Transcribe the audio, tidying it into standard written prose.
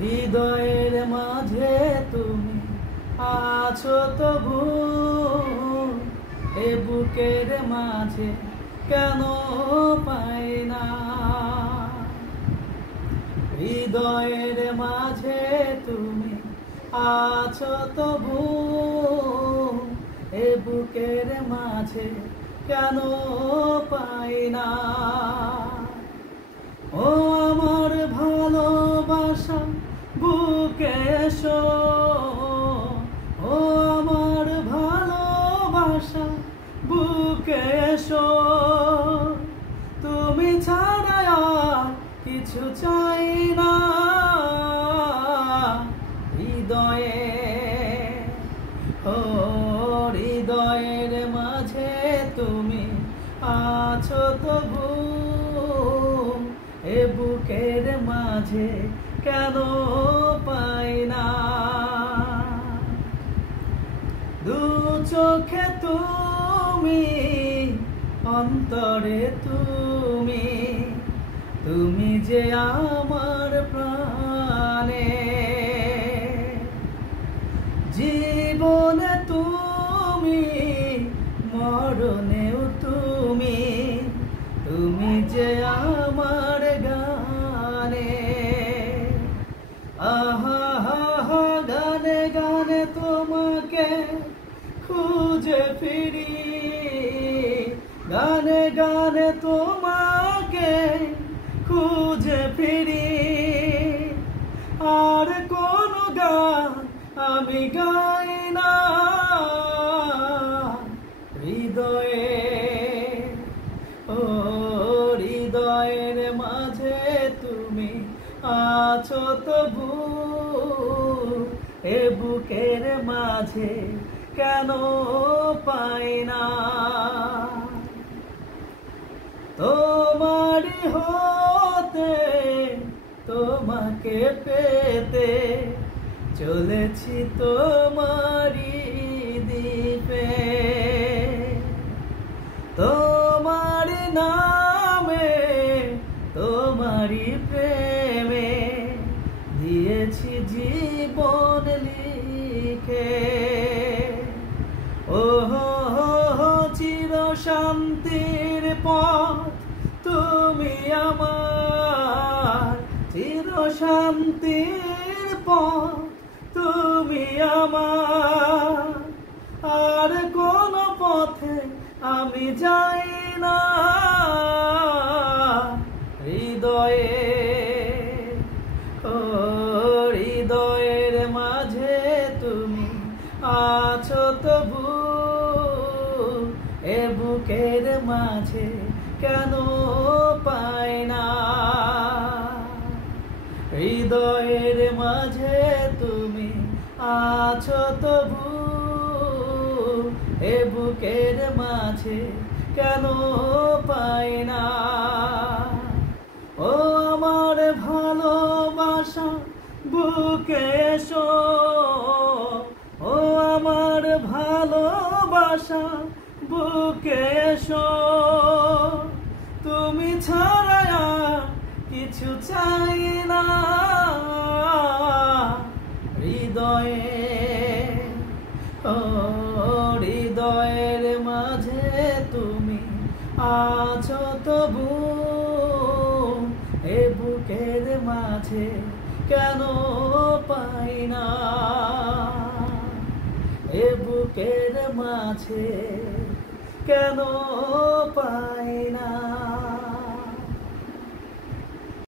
হৃদয়ের মাঝে তুমি আছো তবু, এ বুকের মাঝে কেন পাই না। হৃদয়ের মাঝে তুমি আছো তবু, এ বুকের মাঝে কেন পাই না। ও আমার ভালোবাসা বুকে এসো, ও আমার ভালোবাসা বুকে এসো, তুমি ছাড়া আর কিছু চাই না। হৃদয়ে ও হৃদয়ের মাঝে তুমি আছো তবু, এ বুকের মাঝে কেন পাই না। দু চোখে তুমি, অন্তরে তুমি, তুমি যে আমার প্রাণে। জীবনে তুমি, মরণেও তুমি, তুমি যে আমার গানে। আহা হা হা গানে গানে তোমাকে খুঁজে ফিরি, গানে গানে তোমাকে খুঁজে ফিরি। আর কোন গান আমি গাই না। হৃদয়ে ও হৃদয়ের মাঝে তুমি আছো তবু, এ বুকের মাঝে কেন পাই না। তোমারই হতে তোমাকে পেতে চলেছি তোমারই দ্বীপে। তোমারই নামে তোমারই প্রেমে দিয়েছি জীবন লিখে। ও হো চির শান্তির পথ তুমি আমার, চির শান্তির পথ তুমি আমার। আর কোন পথে আমি যাই না। হৃদয়ে ও হৃদয়ের মাঝে তুমি আছো তবু, এ বুকের মাঝে কেন পাই না। হৃদয়ের মাঝে তুমি আছো তবু, এ বুকের মাঝে কেন পাই না। ও আমার ভালোবাসা বুকে এসো, ও আমার ভালোবাসা বুকে এসো, তুমি ছাড়া আর কিছু চাই না। হৃদয়ে ও হৃদয়ের মাঝে তুমি আছো তবু, এ বুকের মাঝে কেন পাই না। এ বুকের মাঝে কেন পাই